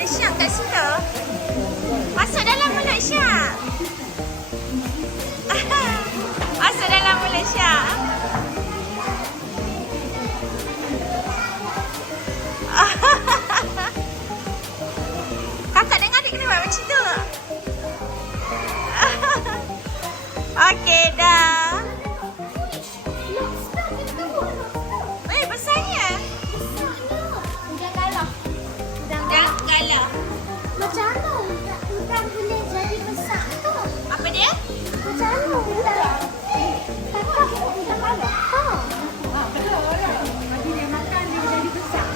ada Syak kat situ. Masuk dalam mulut Syak. Masuk dalam mulut Syak. Kakak dengan adik kena buat macam tu. Okey dah. Eh, besarnya. Udang galah. Dah galah. Macam mana udang boleh jadi besar tu? Apa dia? Macam mana udang? Kakak udang galah. Ha. Bagi dia makan, dia jadi besar.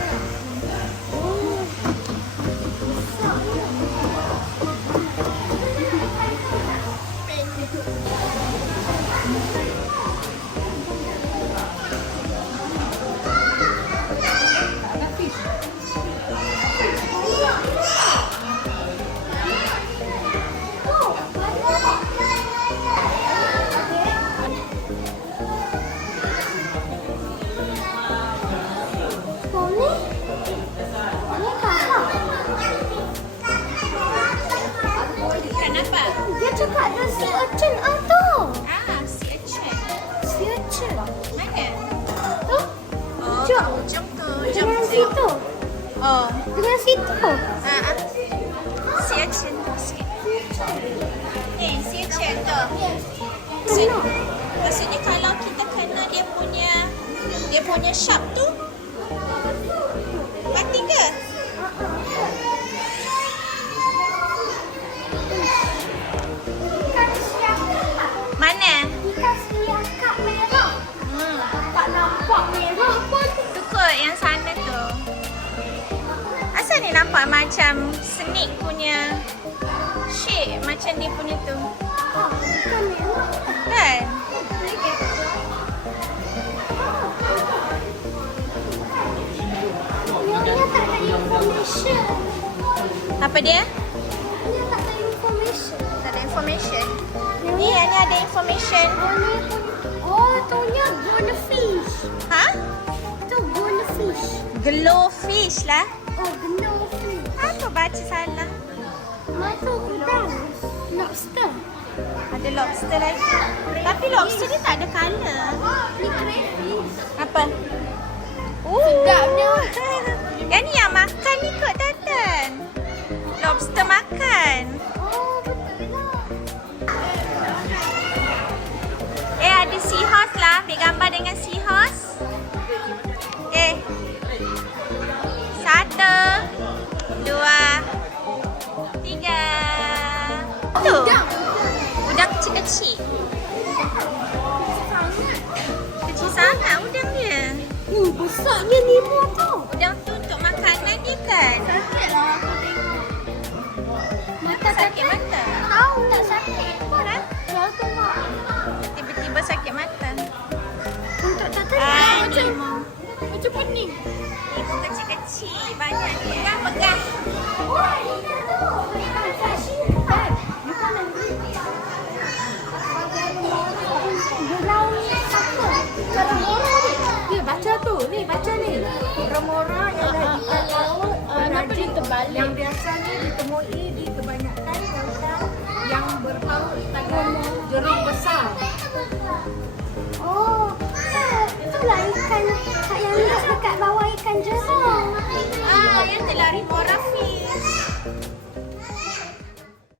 Ada fish. Kenapa? Dia cakap ada sea urchin tu. Sea urchin. Sea urchin. Mana? Tu? Oh, Jom. jom tu. Jom Dengan tengok. situ. Oh. Dengan situ. Sea urchin tu sikit. Ni, sea urchin tu. Mana? Maksudnya kalau kita kena dia punya sharp tu, mati ke? Ikan siakak. Mana? Ikan siakak merah. Tak nampak merah pun. Tu kot yang sana tu. Asal ni nampak macam snake punya shape, macam dia punya tu. Ikan merah. Kan? Nyonya tak ada information. Apa dia? Nyonya tak ada information. Tak ada information. Ni ada information. Oh, tunya goldfish. Ha? Tu goldfish. Glowfish lah. Oh, goldfish. Apa baca salah? Mata udang. Lobster. Ada lobster lagi. Tapi lobster ni tak ada colour. Ni crayfish. Apa? Sedapnya. Yang ni yang makan ni kot Tatan. Lobster makan. Oh, betul lah. Ada seahorse lah. Ambil gambar dengan seahorse. Okay. 1, 2, 3. Tu. Udang kecil-kecil. Kecil sangat udang dia. Besarnya lima tu. Udang tu untuk makanan dia kan? Sakit lah aku tengok. Mata Sakit mata. Tahu tak sakit pun kan? Saya tengok. Tiba-tiba sakit mata. Untuk Tata macam pening. Ibu kecil-kecil. Banyak dia. Pegang. Oh, ini tu. Ikan simpan. Gurau apa? Remora ni. Dia baca tu. Ni, baca ni. Remora yang dah ikan laut. Kenapa dia terbalik? Yang biasanya ditemui di kebanyakan lautan yang berpaut pada jerung besar. Oh, itulah ikan yang dekat bawah ikan jerung.